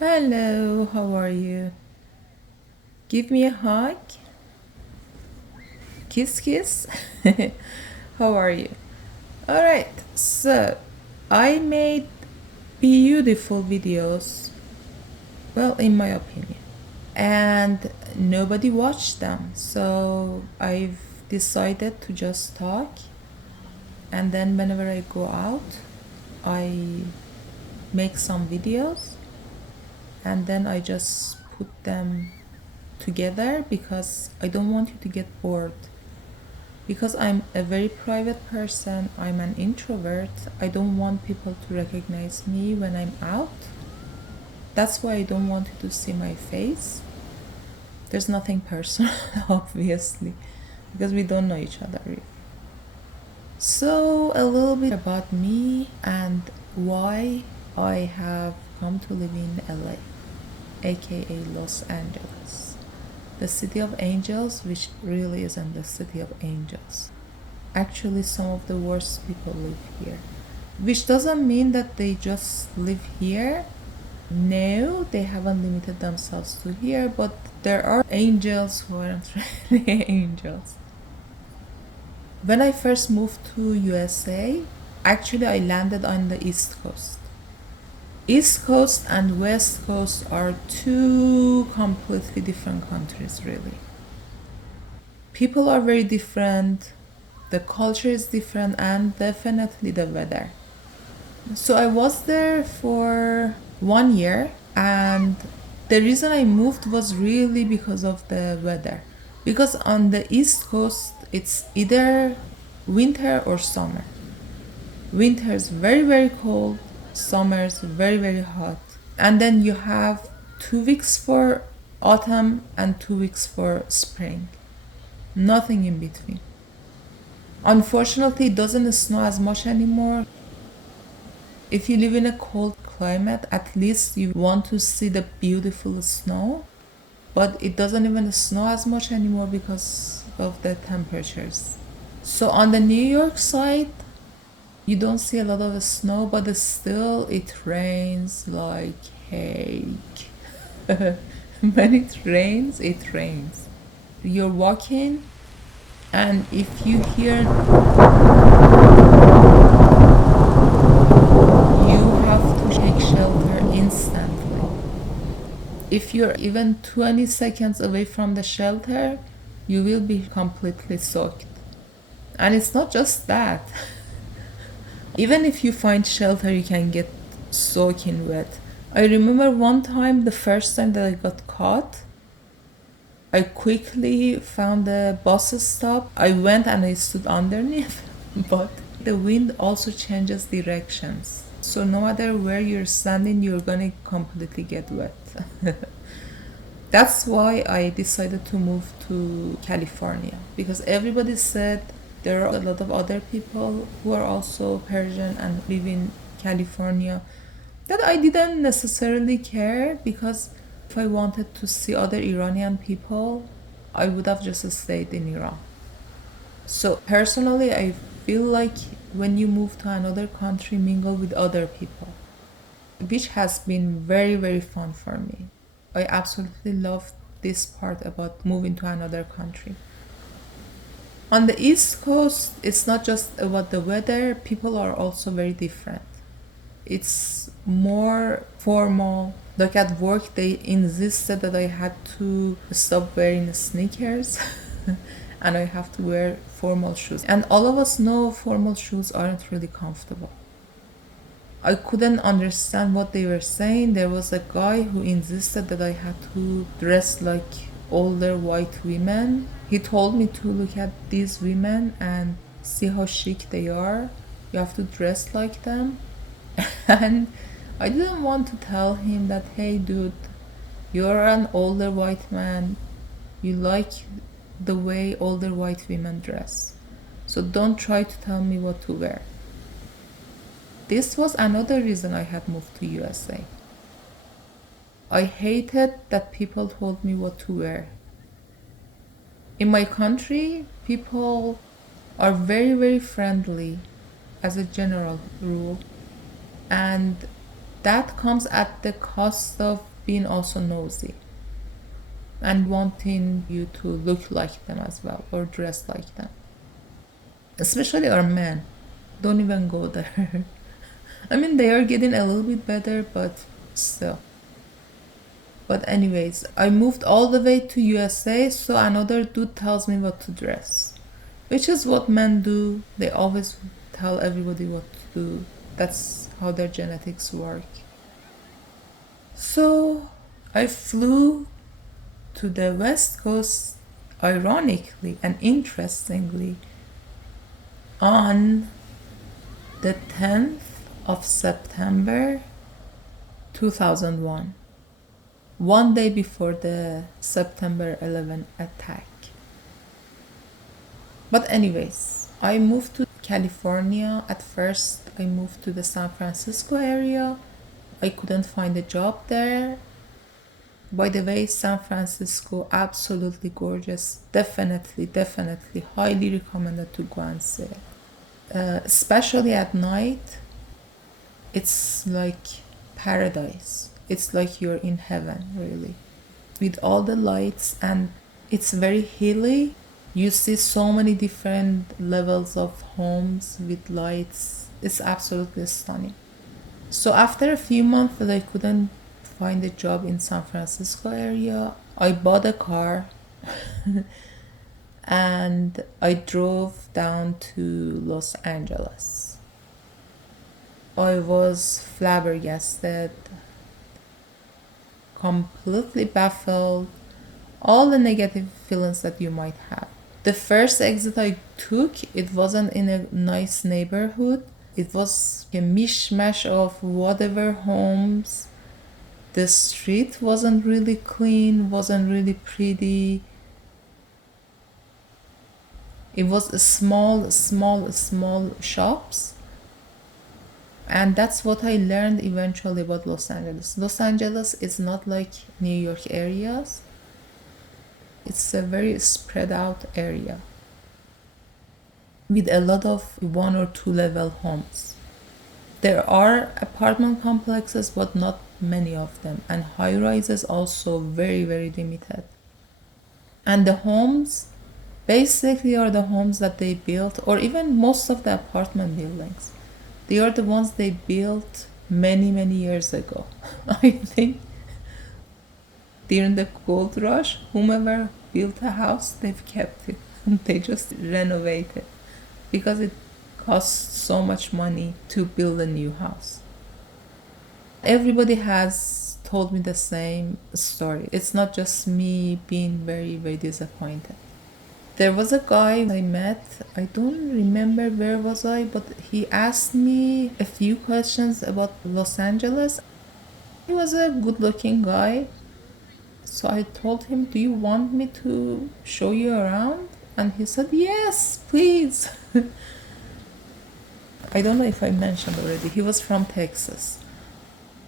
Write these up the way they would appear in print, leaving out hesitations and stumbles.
Hello, how are you? Give me a hug. Kiss, kiss. How are you? Alright, so I made beautiful videos, well, in my opinion, and nobody watched them. So I've decided to just talk, and then whenever I go out, I make some videos, and then I just put them together because I don't want you to get bored. Because I'm a very private person, I'm an introvert, I don't want people to recognize me when I'm out. That's why I don't want you to see my face. There's nothing personal, obviously, because we don't know each other really. So, a little bit about me and why I have come to live in LA, aka Los Angeles. The city of angels, which really isn't the city of angels. Actually, some of the worst people live here. Which doesn't mean that they just live here. No, they haven't limited themselves to here, but there are angels who aren't really angels. When I first moved to USA, actually I landed on the East Coast. East Coast and West Coast are two completely different countries, really. People are very different, the culture is different, and definitely the weather. So I was there for 1 year, and the reason I moved was really because of the weather. Because on the East Coast, it's either winter or summer. Winter is very, very cold, summer is very, very hot. And then you have 2 weeks for autumn and 2 weeks for spring. Nothing in between. Unfortunately, it doesn't snow as much anymore. If you live in a cold climate, at least you want to see the beautiful snow. But it doesn't even snow as much anymore because of the temperatures. So on the New York side, you don't see a lot of snow, but still it rains like heck. When it rains, it rains. You're walking, and if you hear, you have to take shelter instantly. If you're even 20 seconds away from the shelter, you will be completely soaked. And it's not just that. Even if you find shelter, you can get soaking wet. I remember one time, the first time that I got caught, I quickly found a bus stop. I went and I stood underneath, but the wind also changes directions. So no matter where you're standing, you're gonna completely get wet. That's why I decided to move to California, because everybody said there are a lot of other people who are also Persian and live in California, that I didn't necessarily care, because if I wanted to see other Iranian people, I would have just stayed in Iran. So personally, I feel like when you move to another country, mingle with other people, which has been very, very fun for me. I absolutely love this part about moving to another country. On the East Coast, it's not just about the weather, people are also very different. It's more formal. Like at work, they insisted that I had to stop wearing sneakers and I have to wear formal shoes. And all of us know formal shoes aren't really comfortable. I couldn't understand what they were saying. There was a guy who insisted that I had to dress like older white women. He told me to look at these women and see how chic they are. You have to dress like them. And I didn't want to tell him that, hey dude, you're an older white man. You like the way older white women dress. So don't try to tell me what to wear. This was another reason I had moved to USA. I hated that people told me what to wear. In my country, people are very, very friendly as a general rule. And that comes at the cost of being also nosy and wanting you to look like them as well or dress like them. Especially our men. Don't even go there. I mean, they are getting a little bit better, but still. But anyways, I moved all the way to USA, so another dude tells me what to dress. Which is what men do. They always tell everybody what to do. That's how their genetics work. So I flew to the West Coast, ironically and interestingly, on the 10th of September 2001, one day before the September 11 attack. But anyways, I moved to California. At first, I moved to the San Francisco area. I couldn't find a job there. By the way, San Francisco, absolutely gorgeous. Definitely, highly recommended to go and see it. Especially at night, it's like paradise. It's like you're in heaven, really. With all the lights, and it's very hilly. You see so many different levels of homes with lights. It's absolutely stunning. So after a few months that I couldn't find a job in San Francisco area, I bought a car and I drove down to Los Angeles. I was flabbergasted, completely baffled, all the negative feelings that you might have. The first exit I took, it wasn't in a nice neighborhood. It was a mishmash of whatever homes. The street wasn't really clean, wasn't really pretty. It was a small shops. And that's what I learned eventually about Los Angeles. Los Angeles is not like New York areas. It's a very spread out area with a lot of 1 or 2 level homes. There are apartment complexes, but not many of them. And high rises also very limited. And the homes basically are the homes that they built, or even most of the apartment buildings. They are the ones they built many years ago. I think during the gold rush, whomever built a house, they've kept it. They just renovate it because it costs so much money to build a new house. Everybody has told me the same story. It's not just me being very disappointed. There was a guy I met, I don't remember where was I, but he asked me a few questions about Los Angeles. He was a good-looking guy. So I told him, do you want me to show you around? And he said, yes, please. I don't know if I mentioned already, he was from Texas.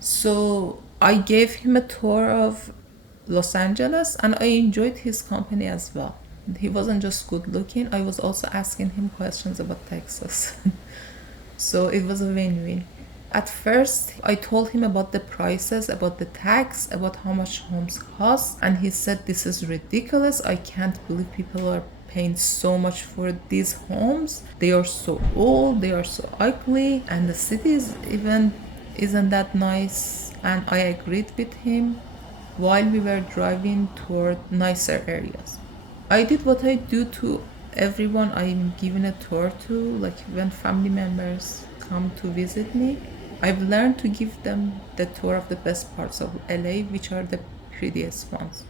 So I gave him a tour of Los Angeles and I enjoyed his company as well. He wasn't just good looking, I was also asking him questions about Texas. So it was a win-win. At first, I told him about the prices, about the tax, about how much homes cost, and he said, this is ridiculous. I can't believe people are paying so much for these homes. They are so old, they are so ugly, and the city isn't that nice. And I agreed with him while we were driving toward nicer areas. I did what I do to everyone I'm giving a tour to, like when family members come to visit me. I've learned to give them the tour of the best parts of LA, which are the prettiest ones.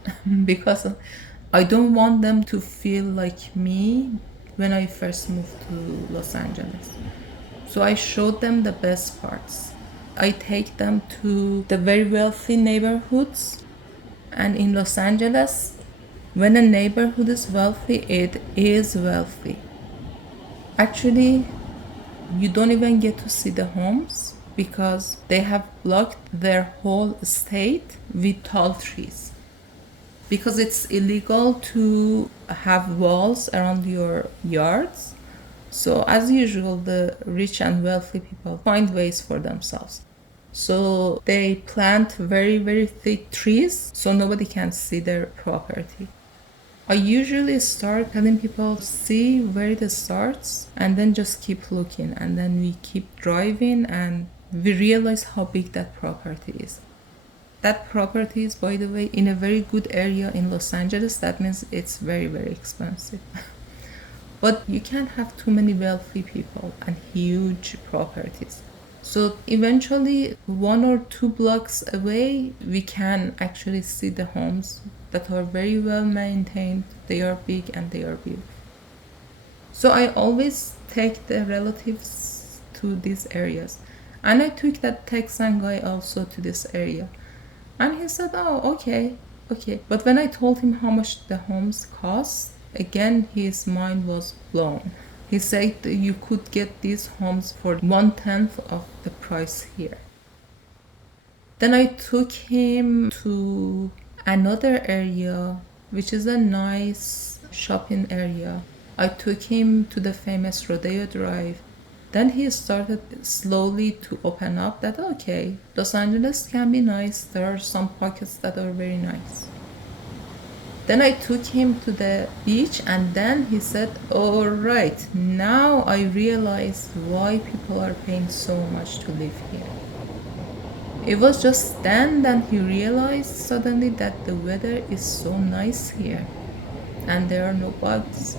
Because I don't want them to feel like me when I first moved to Los Angeles. So I showed them the best parts. I take them to the very wealthy neighborhoods. And in Los Angeles, when a neighborhood is wealthy, it is wealthy. Actually, you don't even get to see the homes because they have blocked their whole estate with tall trees. Because it's illegal to have walls around your yards. So as usual, the rich and wealthy people find ways for themselves. So they plant very, very thick trees so nobody can see their property. I usually start telling people see where it starts and then just keep looking, and then we keep driving and we realize how big that property is. That property is, by the way, in a very good area in Los Angeles. That means it's very, very expensive. But you can't have too many wealthy people and huge properties. So eventually, 1 or 2 blocks away, we can actually see the homes that are very well maintained, they are big and they are beautiful. So I always take the relatives to these areas. And I took that Texan guy also to this area. And he said, oh, okay. But when I told him how much the homes cost, again, his mind was blown. He said you could get these homes for 1/10 of the price here. Then I took him to another area, which is a nice shopping area. I took him to the famous Rodeo Drive. Then he started slowly to open up that, okay, Los Angeles can be nice. There are some pockets that are very nice. Then I took him to the beach, and then he said, all right, now I realize why people are paying so much to live here. It was just then that he realized suddenly that the weather is so nice here and there are no bugs.